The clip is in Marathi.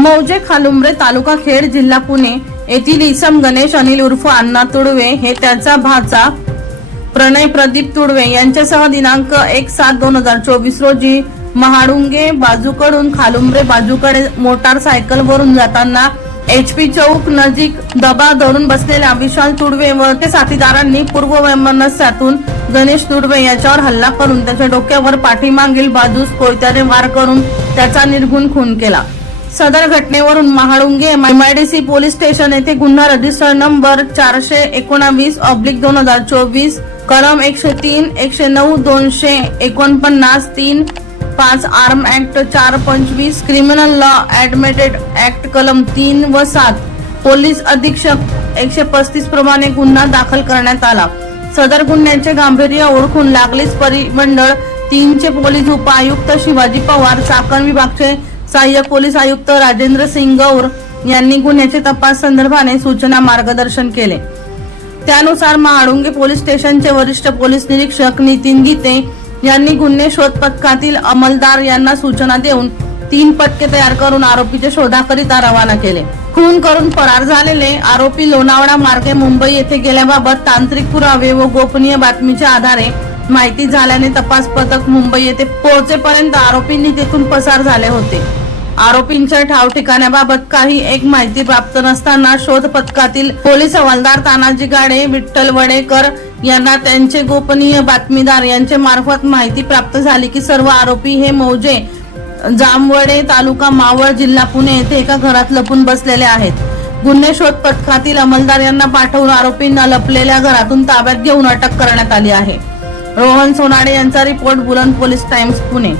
मौजे खालुंब्रे तालुका खेड जिल्हा पुणे येथील इसम गणेश अनिल उर्फ अण्णा तुडवे हे त्याचा भाचा प्रणय प्रदीप तुडवे यांच्यासह दिनांक 1/7/2024 रोजी महाडुंगे बाजूकडून खालुंब्रे बाजूकडे मोटारसायकलवरून जाताना HP चौक नजीक दबा धरून बसलेल्या विशाल तुडवे व ते साथीदारांनी पूर्व वैमनस्यातून गणेश तुडवे याच्यावर हल्ला करून त्याच्या डोक्यावर पाठीमागील बाजूस कोयत्याने वार करून त्याचा निर्घुण खून केला। सदर घटनेवरून महाडुंगे MIDC पोलीस स्टेशन येथे गुन्हा रजिस्टर नंबर 479/2024 कलम 103, 109, 249, 3-5 arm act 425 criminal law admitted act कलम 3 व 7 पोलीस अधीक्षक 135 प्रमाणे गुन्हा दाखल करण्यात आला। सदर गुन्ह्याचे गांभीर्य ओळखून लागलीच परिमंडळ 3 चे पोलीस उपायुक्त शिवाजी पवार, चाकण विभागचे सहाय्यक पोलीस आयुक्त राजेंद्र सिंग गौर यांनी गुन्ह्याचे तपास संदर्भाने सूचना मार्गदर्शन केले। त्यानुसार महाडुंगे पोलीस स्टेशनचे वरिष्ठ पोलीस निरीक्षक नितीन गीते यांनी गुन्हे शोध पथकातील अंमलदार यांना सूचना देऊन 3 पथके तयार करून आरोपीच्या शोधाकरिता रवाना केले। खून करून फरार झालेले आरोपी लोणावळा मार्गे मुंबई येथे गेल्याबाबत तांत्रिक पुरावे व गोपनीय बातमीच्या आधारे माहिती झाल्याने तपास पथक मुंबई येथे पोहोचेपर्यंत आरोपींनी तेथून पसार झाले होते। आरोपींच्या ठाव ठिकाणाबाबत काही एक माहिती प्राप्त नसताना शोध पथकातील पोलीस हवालदार तानाजी गाडे, विठ्ठल वडेकर यांना त्यांचे गोपनीय बातमीदार यांचे मार्फत माहिती प्राप्त झाली की सर्व आरोपी हे मौजे जामवडे तालुका मावळ जिल्हा पुणे येथे एका घरात लपून बसलेले आहेत। गुन्हे शोध पथकातील अंमलदार यांना पाठवून आरोपींना लपलेल्या घरातून ताब्यात घेऊन अटक करण्यात आली आहे। रोहन सोनाडे यांचा रिपोर्ट बुलंद पोलीस टाइम्स पुणे।